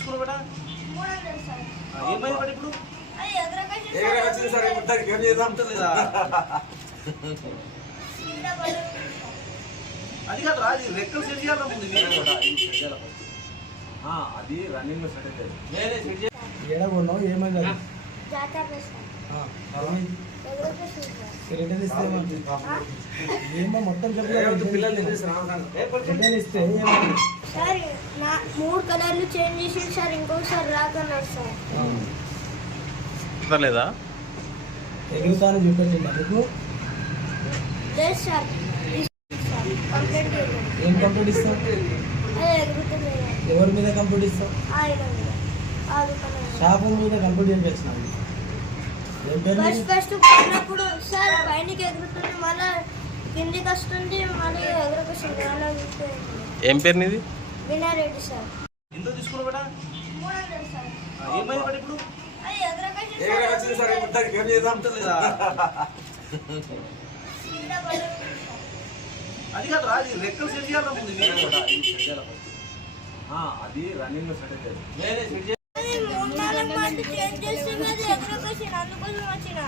తీసుకున్నావు బేటా? ఏమైంది బేట ఇప్పుడు? అది కాదు రా, అది రెక్కలు సెట్ చేయాలి ముందు అది రన్నింగ్ లో సెట్ అయితే ఏడగొన్నావు ఏమైంది? రిటర్న్ ఇస్తే ఏమో మొత్తం రిటర్న్ ఇస్తే సార్ నా 3 కలర్లు చేంజ్ చేసి సార్ ఇంకొకసారి రాకన్నారు సార్. లేదా ఎగురుతాను చూపెట్టింది అందుకు లేదు సార్. కంప్లైంట్ ఏం కంప్లీట్ ఇస్తావు? ఎగురుతుంది ఎవరి మీద కంప్లీట్ ఇస్తావు? షాప్ మీద కంప్లీట్ ఏం చేస్తున్నావు? ఫస్ట్ పోయినప్పుడు సార్ పైనకి ఎగురుతుంది, మళ్ళీ కిందికి వస్తుంది, మళ్ళీ ఎగురుకొస్తుంది. అలా ఏం పేరు నీది? వినారెడ్డి సార్. ఎంత తీసుకున్నావు బేటా? 300 సార్. ఏమైంది బేట ఇప్పుడు? లేదా అది కాదు రా, అది రెక్కలు సెట్ చేయాలి ముందు అది రన్నింగ్ లో సెట్ అయితే చేంజ్ చేస్తే ఎగురుకొచ్చిన అందుకోసం వచ్చిన.